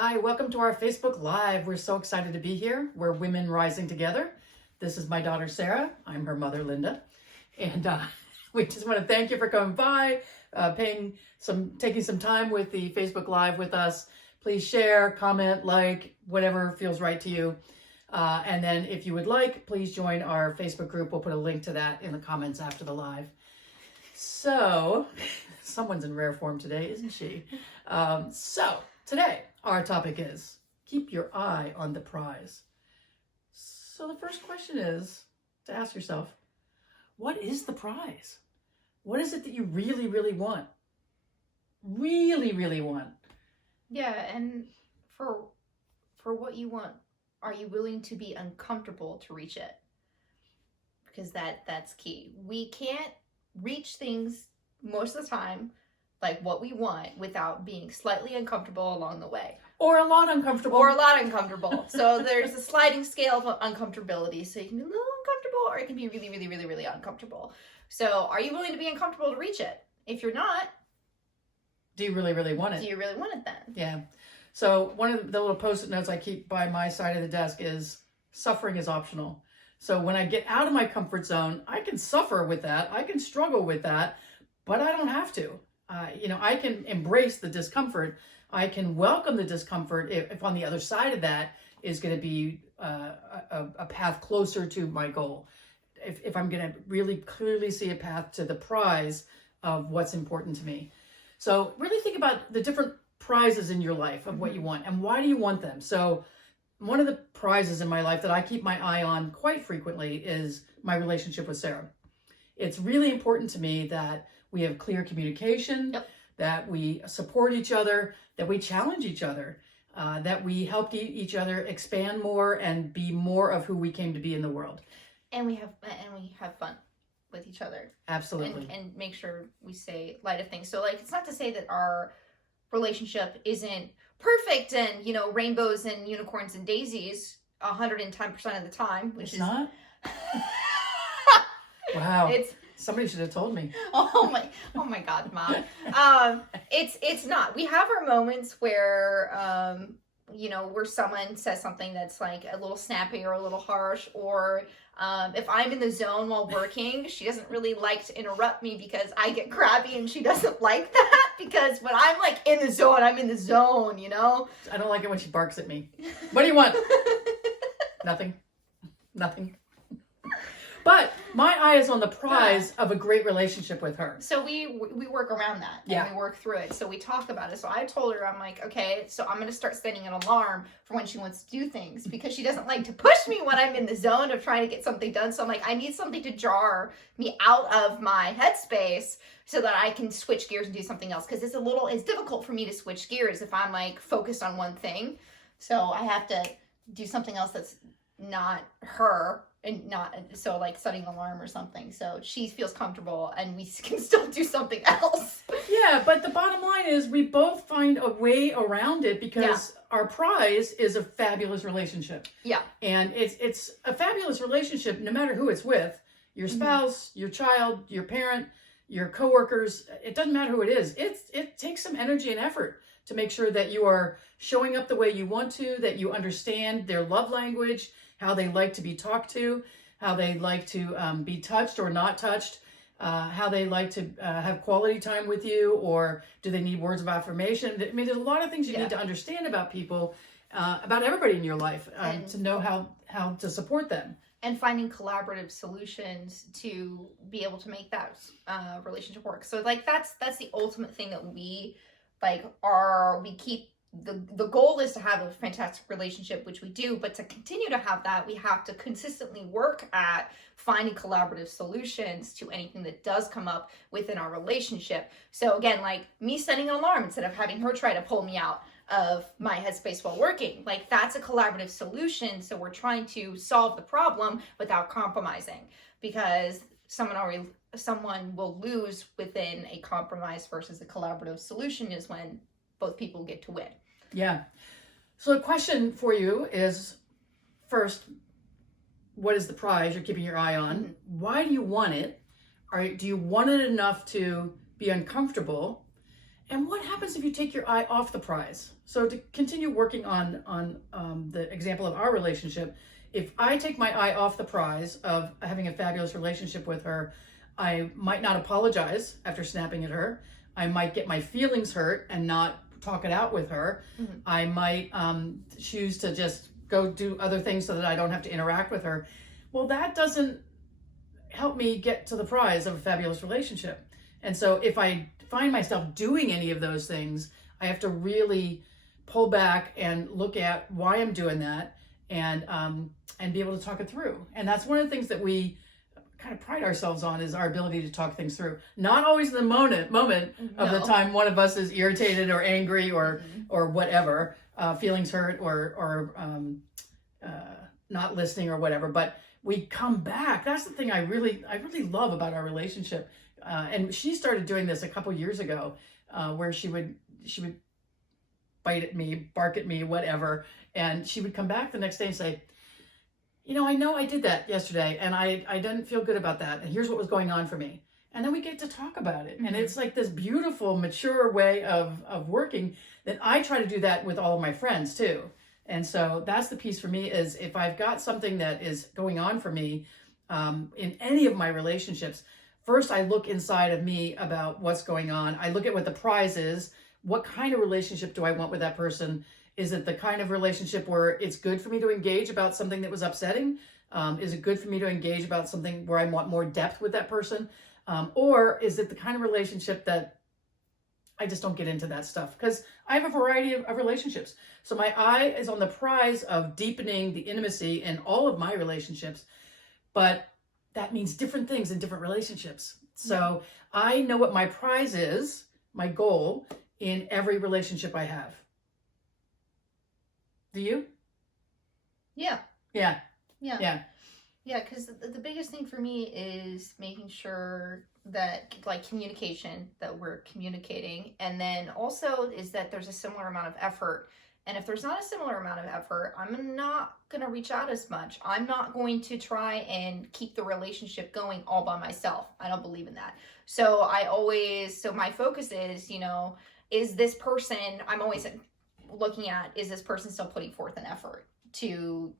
Hi, welcome to our Facebook Live. We're so excited to be here. We're Women Rising Together. This is my daughter, Sarah. I'm her mother, Linda. And we just want to thank you for coming by, taking some time with the Facebook Live with us. Please share, comment, like, whatever feels right to you. And then if you would like, please join our Facebook group. We'll put a link to that in the comments after the live. So, someone's in rare form today, isn't she? Today, our topic is keep your eye on the prize. So the first question is to ask yourself, what is the prize? What is it that you really, really want? Really, really want? Yeah, and for what you want, are you willing to be uncomfortable to reach it? Because that's key. We can't reach things most of the time, like what we want, without being slightly uncomfortable along the way. Or a lot uncomfortable. So there's a sliding scale of uncomfortability. So you can be a little uncomfortable, or it can be really, really, really, really uncomfortable. So are you willing to be uncomfortable to reach it? If you're not, do you really, really want it? Do you really want it then? Yeah. So one of the little post-it notes I keep by my side of the desk is suffering is optional. So when I get out of my comfort zone, I can suffer with that. I can struggle with that, but I don't have to. I can embrace the discomfort. I can welcome the discomfort if on the other side of that is going to be a path closer to my goal. If I'm going to really clearly see a path to the prize of what's important to me. So really think about the different prizes in your life of what you want and why do you want them. So one of the prizes in my life that I keep my eye on quite frequently is my relationship with Sarah. It's really important to me that we have clear communication, that we support each other, that we challenge each other, that we help each other expand more and be more of who we came to be in the world. And we have fun with each other. Absolutely. And make sure we say light of things. So it's not to say that our relationship isn't perfect and, rainbows and unicorns and daisies 110% of the time, which is not. Wow. Somebody should have told me. Oh my God, Mom. It's not. We have our moments where, where someone says something that's like a little snappy or a little harsh, or if I'm in the zone while working, she doesn't really like to interrupt me because I get crabby and she doesn't like that, because when I'm in the zone, I'm in the zone, I don't like it when she barks at me. What do you want? Nothing. But my eye is on the prize of a great relationship with her. So we work around that. And we work through it. So we talk about it. So I told her, I'm like, okay, so I'm going to start setting an alarm for when she wants to do things, because she doesn't like to push me when I'm in the zone of trying to get something done. So I'm like, I need something to jar me out of my headspace so that I can switch gears and do something else. Because it's difficult for me to switch gears if I'm focused on one thing. So I have to do something else that's not her. And not so setting an alarm or something, so she feels comfortable and we can still do something else. Yeah, but the bottom line is we both find a way around it, because our prize is a fabulous relationship. Yeah, and it's a fabulous relationship no matter who it's with. Your spouse, your child, your parent, your coworkers. It doesn't matter who it is. It takes some energy and effort to make sure that you are showing up the way you want to, that you understand their love language, how they like to be talked to, how they like to be touched or not touched, how they like to have quality time with you, or do they need words of affirmation? I mean, there's a lot of things you need to understand about people, about everybody in your life, to know how to support them. And finding collaborative solutions to be able to make that relationship work. So that's the ultimate thing that we keep. The goal is to have a fantastic relationship, which we do, but to continue to have that, we have to consistently work at finding collaborative solutions to anything that does come up within our relationship. So again, me setting an alarm instead of having her try to pull me out of my headspace while working, that's a collaborative solution. So we're trying to solve the problem without compromising, because someone will lose within a compromise versus a collaborative solution is when both people get to win. Yeah. So the question for you is, first, what is the prize you're keeping your eye on? Why do you want it? Do you want it enough to be uncomfortable? And what happens if you take your eye off the prize? So to continue working on the example of our relationship, if I take my eye off the prize of having a fabulous relationship with her, I might not apologize after snapping at her. I might get my feelings hurt and not talk it out with her. Mm-hmm. I might choose to just go do other things so that I don't have to interact with her. Well, that doesn't help me get to the prize of a fabulous relationship. And so if I find myself doing any of those things, I have to really pull back and look at why I'm doing that, and be able to talk it through. And that's one of the things that we kind of pride ourselves on, is our ability to talk things through. Not always the moment of the time one of us is irritated or angry or whatever, feelings hurt or not listening or whatever, but we come back. That's the thing I really love about our relationship. And she started doing this a couple years ago, where she would bite at me, bark at me, whatever, and she would come back the next day and say, I know I did that yesterday, and I didn't feel good about that, and here's what was going on for me. And then we get to talk about it. Mm-hmm. And it's like this beautiful, mature way of working that I try to do that with all of my friends too. And so that's the piece for me, is if I've got something that is going on for me in any of my relationships, first I look inside of me about what's going on. I look at what the prize is. What kind of relationship do I want with that person? Is it the kind of relationship where it's good for me to engage about something that was upsetting? Is it good for me to engage about something where I want more depth with that person? Or is it the kind of relationship that I just don't get into that stuff? Because I have a variety of relationships. So my eye is on the prize of deepening the intimacy in all of my relationships. But that means different things in different relationships. So I know what my prize is, my goal, in every relationship I have. Do you? Yeah. Yeah. Yeah. Yeah. Yeah, because the biggest thing for me is making sure that, like, communication, that we're communicating, and then also is that there's a similar amount of effort. And if there's not a similar amount of effort, I'm not going to reach out as much. I'm not going to try and keep the relationship going all by myself. I don't believe in that. So my focus is, is this person, I'm always looking at, is this person still putting forth an effort to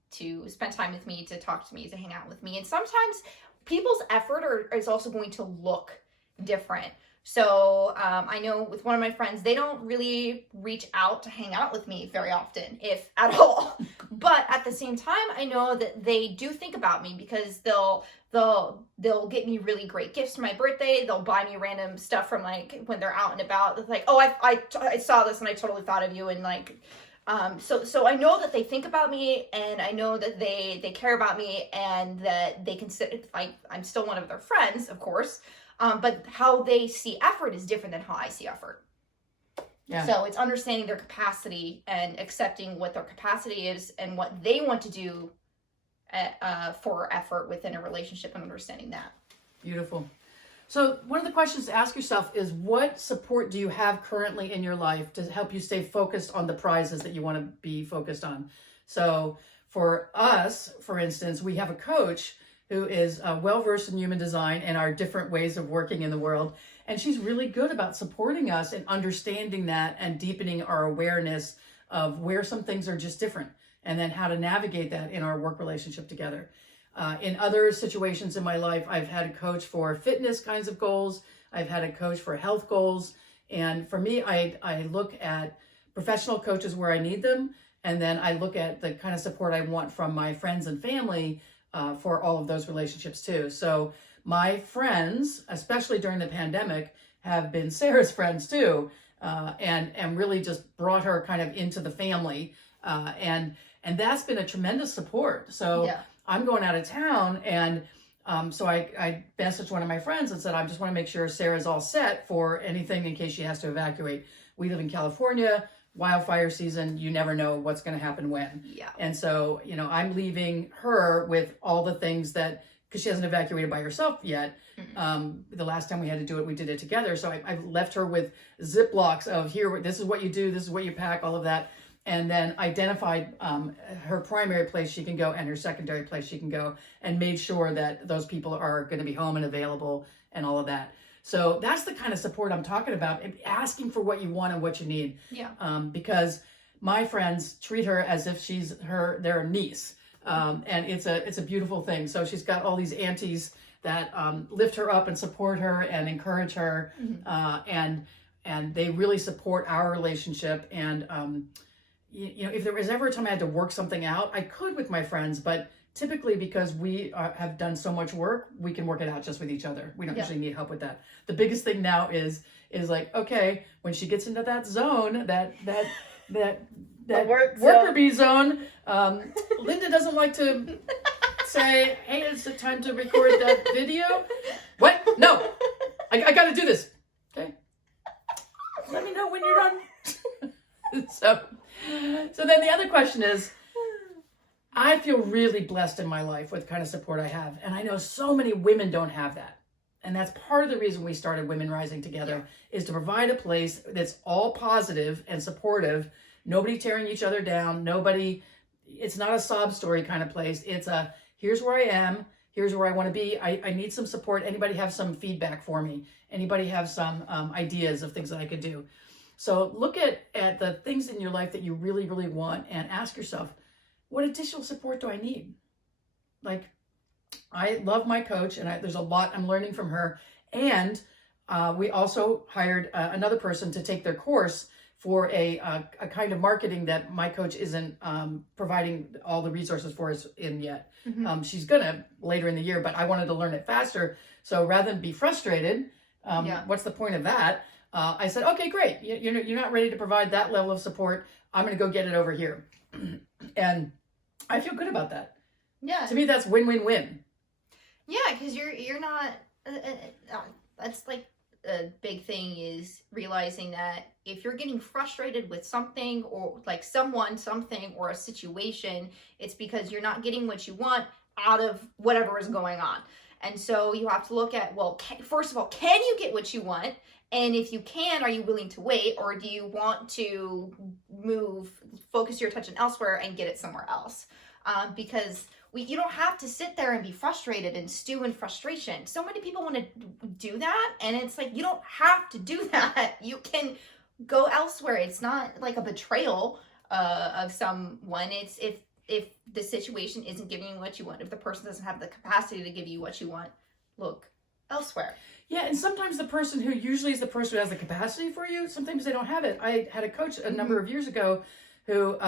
spend time with me, to talk to me, to hang out with me? And sometimes people's effort is also going to look different. So I know with one of my friends, they don't really reach out to hang out with me very often, if at all. But at the same time, I know that they do think about me, because they'll get me really great gifts for my birthday. They'll buy me random stuff from, like, when they're out and about. It's like, oh, I saw this and I totally thought of you. And like, so I know that they think about me, and I know that they care about me, and that they consider, like, I'm still one of their friends, of course. But how they see effort is different than how I see effort. Yeah. So it's understanding their capacity and accepting what their capacity is and what they want to do for effort within a relationship, and understanding that. Beautiful. So one of the questions to ask yourself is, what support do you have currently in your life to help you stay focused on the prizes that you want to be focused on? So for us, for instance, we have a coach who is well-versed in human design and our different ways of working in the world. And she's really good about supporting us and understanding that and deepening our awareness of where some things are just different, and then how to navigate that in our work relationship together. In other situations in my life, I've had a coach for fitness kinds of goals. I've had a coach for health goals. And for me, I look at professional coaches where I need them. And then I look at the kind of support I want from my friends and family for all of those relationships too. So my friends, especially during the pandemic, have been Sarah's friends too, and really just brought her kind of into the family, and that's been a tremendous support. So yeah. I'm going out of town, and so I messaged one of my friends and said, I just want to make sure Sarah's all set for anything in case she has to evacuate. We live in California. Wildfire season, you never know what's going to happen when. Yeah. And so, I'm leaving her with all the things that, because she hasn't evacuated by herself yet. Mm-hmm. The last time we had to do it, we did it together. So I left her with Ziplocs of, here, this is what you do, this is what you pack, all of that. And then identified her primary place she can go and her secondary place she can go, and made sure that those people are going to be home and available and all of that. So that's the kind of support I'm talking about, asking for what you want and what you need. Yeah. Because my friends treat her as if she's their niece. And it's a beautiful thing. So she's got all these aunties that lift her up and support her and encourage her. And they really support our relationship. And, if there was ever a time I had to work something out, I could with my friends, but typically because we have done so much work, we can work it out just with each other. We don't usually need help with that. The biggest thing now is like, okay, when she gets into that zone, that worker bee zone, Linda doesn't like to say, hey, is it time to record that video? What? No, I got to do this. Okay. Let me know when you're done. So then the other question is, I feel really blessed in my life with the kind of support I have. And I know so many women don't have that. And that's part of the reason we started Women Rising Together, is to provide a place that's all positive and supportive. Nobody tearing each other down. It's not a sob story kind of place. It's here's where I am. Here's where I want to be. I need some support. Anybody have some feedback for me? Anybody have some ideas of things that I could do? So look at the things in your life that you really, really want and ask yourself, what additional support do I need? Like, I love my coach, and there's a lot I'm learning from her. And we also hired another person to take their course for a kind of marketing that my coach isn't providing all the resources for us in yet. She's gonna later in the year, but I wanted to learn it faster. So rather than be frustrated, what's the point of that? I said, okay, great. You're not ready to provide that level of support. I'm going to go get it over here. And I feel good about that. Yeah. To me, that's win-win-win. Yeah, because you're not, that's like a big thing, is realizing that if you're getting frustrated with something, or like someone, something, or a situation, it's because you're not getting what you want out of whatever is going on. And so you have to look at, well, first of all, can you get what you want? And if you can, are you willing to wait, or do you want to focus your attention elsewhere and get it somewhere else? Because you don't have to sit there and be frustrated and stew in frustration. So many people want to do that, and it's like, you don't have to do that. You can go elsewhere. It's not like a betrayal of someone. It's if the situation isn't giving you what you want, if the person doesn't have the capacity to give you what you want, look elsewhere. Yeah, and sometimes the person who usually is the person who has the capacity for you, sometimes they don't have it. I had a coach a number of years ago who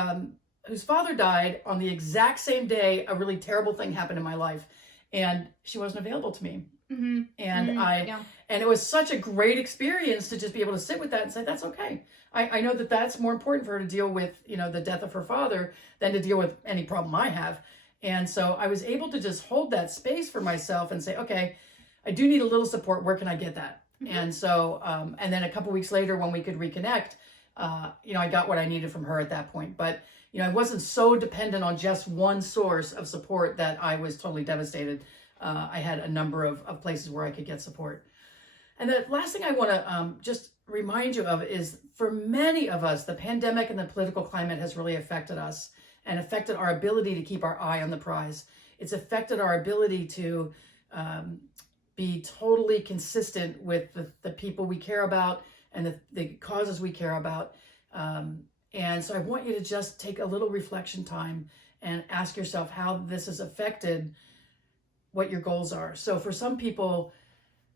whose father died on the exact same day a really terrible thing happened in my life, and she wasn't available to me. And and it was such a great experience to just be able to sit with that and say, that's okay. I know that that's more important for her to deal with, the death of her father, than to deal with any problem I have. And so I was able to just hold that space for myself and say, okay, I do need a little support. Where can I get that? And so, and then a couple weeks later when we could reconnect, I got what I needed from her at that point. But, I wasn't so dependent on just one source of support that I was totally devastated. I had a number of places where I could get support. And the last thing I want to just remind you of is, for many of us, the pandemic and the political climate has really affected us and affected our ability to keep our eye on the prize. It's affected our ability to be totally consistent with the people we care about and the causes we care about. And so I want you to just take a little reflection time and ask yourself how this has affected what your goals are. So for some people,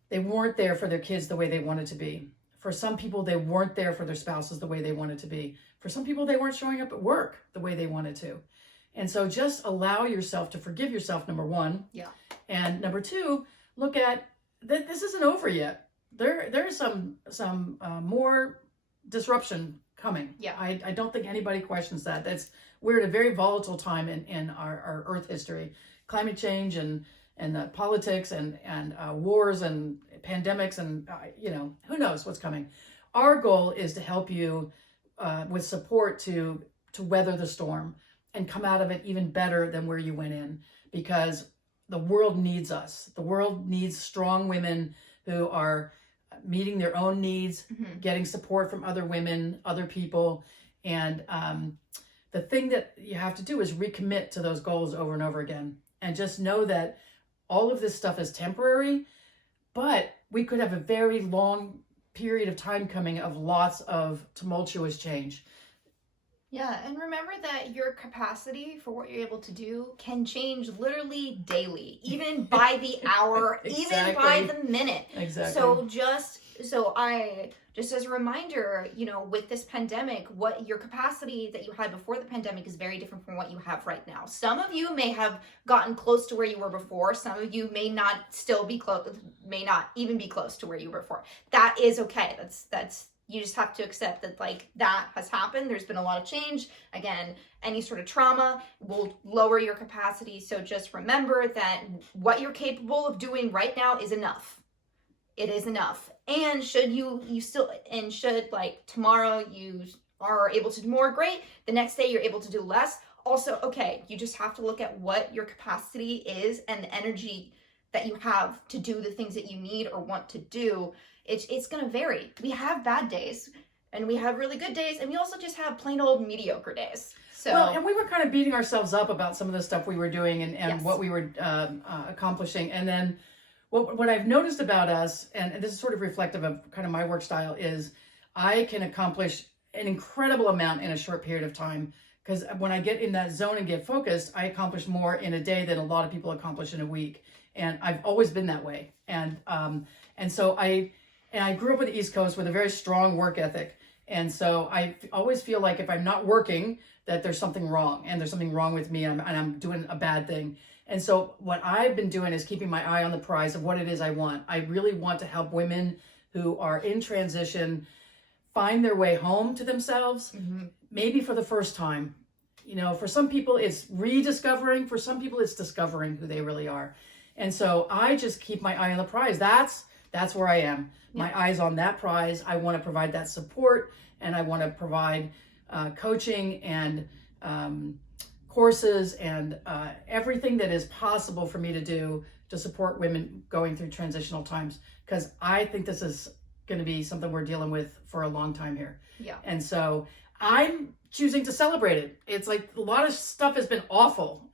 they weren't there for their kids the way they wanted to be. For some people, they weren't there for their spouses the way they wanted to be. For some people, they weren't showing up at work the way they wanted to. And so just allow yourself to forgive yourself, number one. Yeah. And number two, look at that this isn't over yet. There's some more disruption coming. Yeah. I don't think anybody questions that. We're at a very volatile time in our Earth history. Climate change and the politics and wars and pandemics and who knows what's coming. Our goal is to help you with support to weather the storm and come out of it even better than where you went in, because the world needs us. The world needs strong women who are meeting their own needs, getting support from other women, other people. And the thing that you have to do is recommit to those goals over and over again. And just know that all of this stuff is temporary, but we could have a very long period of time coming of lots of tumultuous change. Yeah, and remember that your capacity for what you're able to do can change literally daily, even by the hour, even by the minute. Exactly. So I just as a reminder, you know, with this pandemic, what your capacity that you had before the pandemic is very different from what you have right now. Some of you may have gotten close to where you were before. Some of you may not still be close, may not even be close to where you were before. That is okay. That's you just have to accept that, like, that has happened. There's been a lot of change. Again, any sort of trauma will lower your capacity. So just remember that what you're capable of doing right now is enough. It is enough. And should like tomorrow you are able to do more, great. The next day you're able to do less. Also, okay, you just have to look at what your capacity is and the energy that you have to do the things that you need or want to do. It's going to vary. We have bad days and we have really good days, and we also just have plain old mediocre days. So, well, and we were kind of beating ourselves up about some of the stuff we were doing and Yes. what we were accomplishing. And then what I've noticed about us, and this is sort of reflective of kind of my work style, is I can accomplish an incredible amount in a short period of time. Because when I get in that zone and get focused, I accomplish more in a day than a lot of people accomplish in a week. And I've always been that way. And so I grew up on the East Coast with a very strong work ethic. And so I always feel like if I'm not working, that there's something wrong, and there's something wrong with me, and I'm doing a bad thing. And so what I've been doing is keeping my eye on the prize of what it is I want. I really want to help women who are in transition find their way home to themselves, maybe for the first time. You know, for some people it's rediscovering, for some people it's discovering who they really are. And so I just keep my eye on the prize. That's where I am. My eyes on that prize. I want to provide that support, and I want to provide coaching and courses and everything that is possible for me to do to support women going through transitional times, because I think this is going to be something we're dealing with for a long time here. Yeah. And so I'm choosing to celebrate it. It's like a lot of stuff has been awful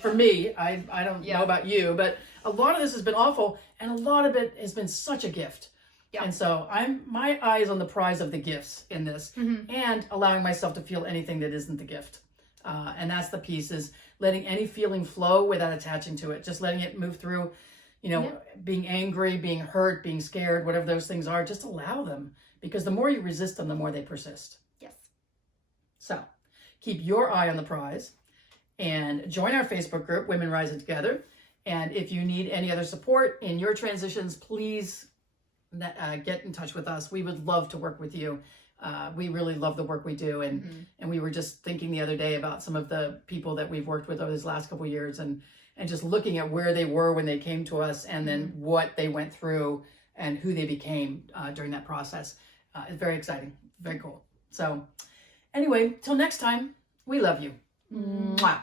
for me. I don't know about you, but a lot of this has been awful, and a lot of it has been such a gift. Yeah. And so my eyes on the prize of the gifts in this, and allowing myself to feel anything that isn't the gift. And that's the piece, is letting any feeling flow without attaching to it, just letting it move through, you know, being angry, being hurt, being scared, whatever those things are, just allow them, because the more you resist them, the more they persist. Yes. So keep your eye on the prize and join our Facebook group, Women Rising Together. And if you need any other support in your transitions, please get in touch with us. We would love to work with you. We really love the work we do. And we were just thinking the other day about some of the people that we've worked with over these last couple of years, and just looking at where they were when they came to us, and then what they went through and who they became during that process. It's very exciting. Very cool. So anyway, till next time, we love you. Mwah.